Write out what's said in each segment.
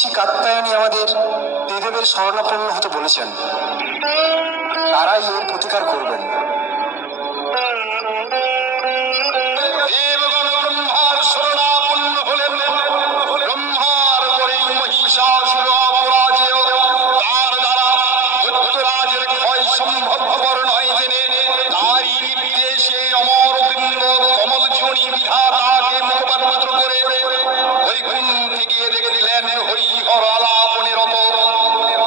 ঋষি কাত্যায়নী আমাদের দেবদেবের শরণাপন্ন হতে বলেছেন। তারাই এর প্রতিকার করবেন। দেবগণ ব্রহ্মার শরণাপন্ন হলেন। ব্রহ্মার পরেই মহিষাসুর অপরাজেয়, তার দ্বারা দৈত্যরাজের ক্ষয় সম্ভবপর নয় জেনে তারই নির্দেশে অমর বৃন্দ কমলজনী বিধাতাকে মুখপাত্র করে বৈকুণ্ঠে গিয়ে দেখে দিলেন হরিহর আলাপনে রত।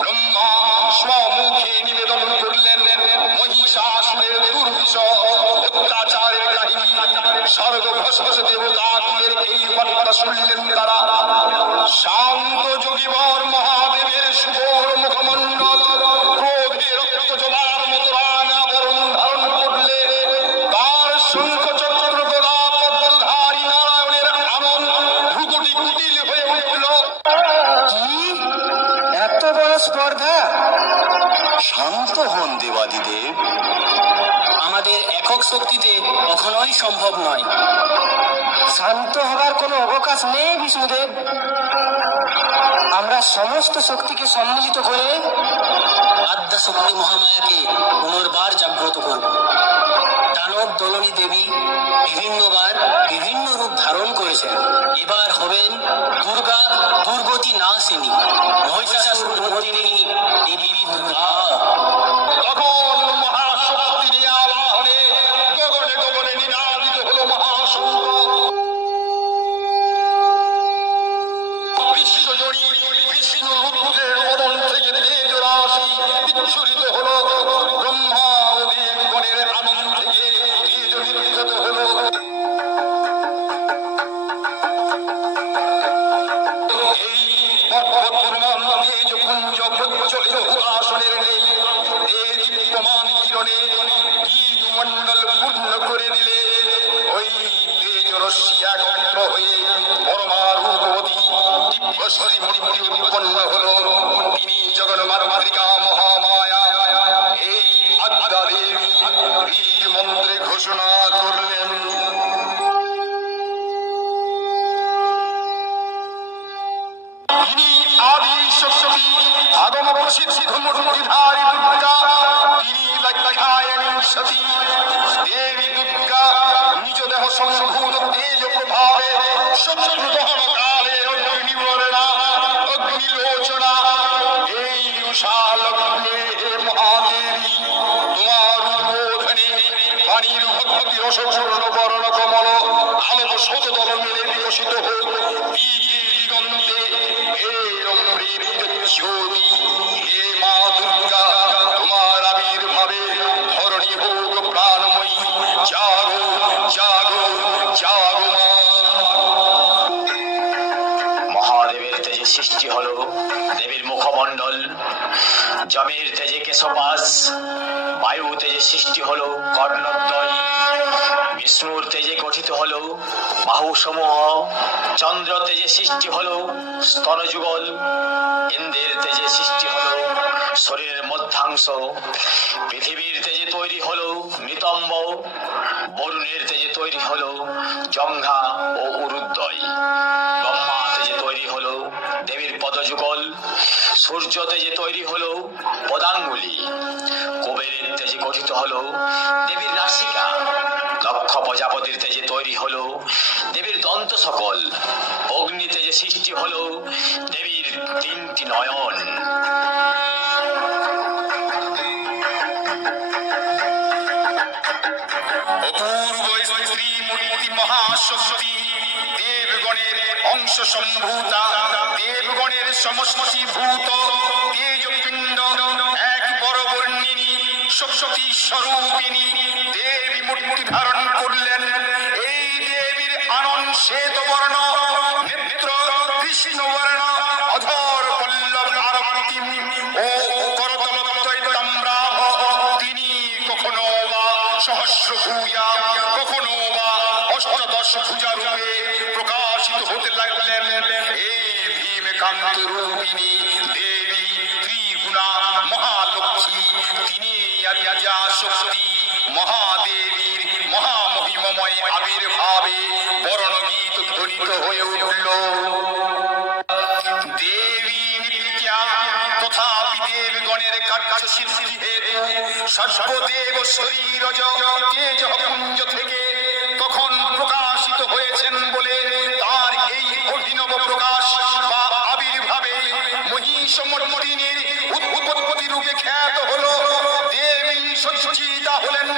ব্রহ্মা স্বমুখে নিবেদন করলেন মহিষাসুরের দুর্বিষহ অত্যাচারের কাহিনী। স্বর্গভস্ম দেবতাকুলের এই বার্তা শুনলেন তারা। শান্ত যোগীবর মহাদেবের সুবর মুখমণ্ডল ক্রোধে রক্ত জবার মতো রাঙা বরণ ধারণ করলে তার শঙ্খ চক্র গদা পদ্মধারী নারায়ণের আনন্দ ভ্রুকুটি কুটিল হয়ে উঠল। কি এত বড় স্পর্ধা! শান্ত হন দেবাদিদেব। আমাদের একক শক্তিতে কখনোই সম্ভব নয়। শান্ত হবার কোনো অবকাশ নেই বিষ্ণুদেব। আমরা সমস্ত শক্তিকে সম্মিলিত করে আদ্যা শক্তি মহামায়াকে পুনর্বার জাগ্রত করব। দানব দলনী দেবী বিভিন্নবার বিভিন্ন রূপ ধারণ করেছেন। এবার হবেন দুর্গা দুর্গতি নাশিনী, মহিষাসুর মর্দিনী দেবী দুর্গা। তখন মহাশক্তির আবাহনে গগনে গগনে নিনাদিত হলো মহাশঙ্খ। বিশ্বজনী বিষ্ণু রুদ্রের বদন থেকে তেজ রাশি বিচ্ছুরিত হলো। ব্রহ্মা ও দেবগণের আনন্দ থেকে তেজ নির্গত হলো। এই পর্বতপ্রমাণ তেজপুঞ্জ প্রজ্বলিত হুতাসনের নেই দীপ্যমান কিরণে দ্বীপমণ্ডল পূর্ণ করে দিলে ওই তেজ রশ্মি একত্র হয়ে পরমা রূপবতী দিব্যশ্রী মণিমণি উৎপন্ন হলো। তিনি জগন্মাতৃকা মহামায়া। এই আদ্যা দেবী বীজ মন্ত্রে ঘোষণা করলেন। তিনি আদি শক্তি আগম প্রসিদ্ধ মূর্তিধারী দুর্গা। তিনি লক্ষ্যায়নী সতী দেবী দুর্গা। নিজ দেহ সম্ভূত তেজ প্রভাবে শত্রু দহন কালে অগ্নিবর্ণা অগ্নিলোচনা। এই উষা লগ্নে হে মহাদেবী তোমার উদ্বোধনে পানির ভক্তি রসপূর্ণ বর্ণ কমল আলোক শতদল মেলে বিকশিত হোক দিগন্তে। হে অমৃত জ্যোতি হে মা দুর্গা তোমার আবির্ভাবে ধরণী হোক প্রাণময়ী। জাগো জাগো জাগো মা। মহাদেবের তেজে সৃষ্টি হলো দেবীর মুখমণ্ডল। যমের তেজে কেশপাশ, বায়ু তেজে সৃষ্টি হলো কর্ণদ্বয়। বিষ্ণুর তেজে গঠিত হলো বাহুসমূহ। চন্দ্র তেজে সৃষ্টি হলো স্তনযুগল। ইন্দ্রের তেজে সৃষ্টি হলো শরীরের মধ্যাংশ। পৃথিবীর তেজে তৈরি হলো নিতম্ব। বরুণের তেজে তৈরি হলো জঙ্ঘা ও উরুদ্বয়। ব্রহ্মা তেজে তৈরি হলো দেবীর পদযুগল। সূর্য তেজে তৈরি হলো পদাঙ্গুলি। কুবেরের তেজে গঠিত হলো দেবীর নাসিকা। লক্ষ প্রজাপতির তেজে তৈরি হলো দেবীর দন্ত সকল। অগ্নি তেজে সৃষ্টি হলো দেবীর তিনটি নয়ন। অপূর্ব স্ত্রী মূর্তি মহাশক্তি দেবগণের অংশ সম্ভূতা। দেবগণের সমষ্টিভূত তেজপিণ্ড এক বরবর্ণিনী শক্তি স্বরূপিণী দেবী মূর্তি ধারণ করলেন। এই দেবীর আনন শ্বেত বর্ণ, নেত্র কৃষ্ণ বর্ণ, অধর পল্লব আরক্তিম ও করতল তাম্রাভ। তিনি কখনো বা সহস্রভূজা, কখনো বা অষ্টদশ ভুজা রূপে প্রকাশিত হতে লাগলেন। এই ভীমকান্ত রূপিণী দেবী ত্রিগুণা মহালক্ষ্মী। তিনি আদ্যা শক্তি মহাদেবীর মহামহিমময় আবির্ভাবে বর্ণগীত ধ্বনিত হয়ে উঠল। দেবী দেবগণের কার্য সিদ্ধি হেতু সর্বদেব শরীরজ তেজ পুঞ্জ থেকে তখন প্রকাশিত হয়েছেন বলে তার এই অভিনব প্রকাশ বা আবির্ভাবে মহিষমর্দিনীর উৎপত্তি রূপে খ্যাত হলো। দেবী সজ্জিতা হলেন